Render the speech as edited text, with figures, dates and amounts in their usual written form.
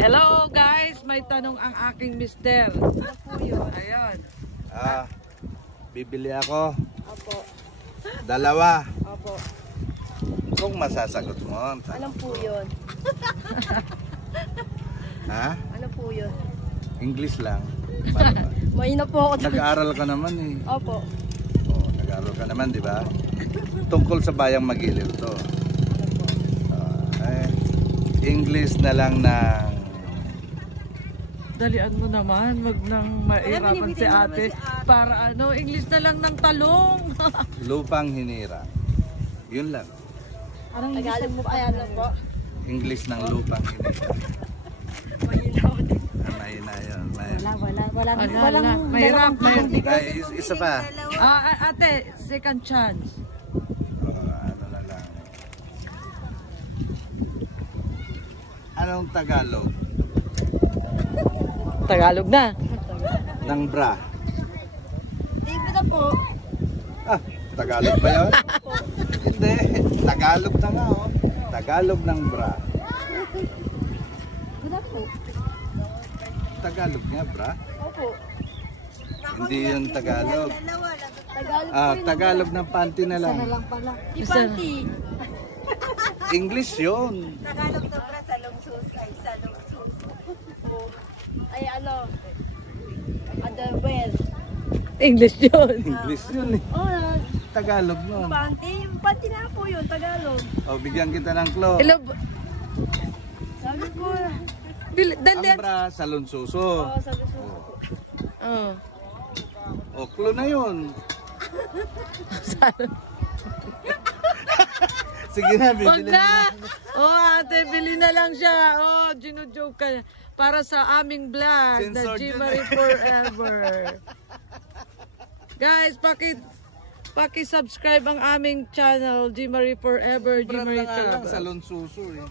Hello guys, may tanong ang aking mister. Ano po yun? Ayun. Bibili ako. Opo. Dalawa. Opo. Kung masasagot mo. Ano po yun? Ha? Ano po yun? English lang. Mahina po ako. Nag-aaral ka naman eh. Opo. Oh, nag-aaral ka naman, di ba? Tungkol sa bayang Magiliw to. English na lang ng... Dalian mo naman, wag nang mairapan si ate. Para ano, English na lang ng talong. Lupang hinira. Yun lang. Tagalog po ayan lang po. English ng lupang hinira. Mahina ako. Mahina yun. Wala. Mahirap. Ay, isa pa. Ate, second chance. Ano na lang. Anong Tagalog Tagalog na. ng bra? David na po. Tagalog ba yun? Hindi. Tagalog na nga oh. Tagalog ng bra. Wala po. Tagalog nga bra? Opo. Hindi yun Tagalog. Tagalog po yun. Tagalog ng panty na lang. lang pala. Di panty. English yun. Tagalog na pra sa lungsus ay sa lungsus. Ay ano. Underwear. English yun. English yun eh. Oh, Tagalog nun. panty. Panty na po yun. Tagalog. O, bigyan kita ng clue. Hello. Sabi ko. Ang Dalian. bra sa lunsuso. Oh, sabi ko. Oh. O, clue na yun. Sige na, Wag bibili na. Oh, ate, bili na lang siya. Oh, gino-joke ka. Para sa aming vlog, the Censored G yun Marie Forever. Guys, paki-subscribe ang aming channel, G Marie Forever, G Brand Marie na nga lang Travel. sa lunsuso eh.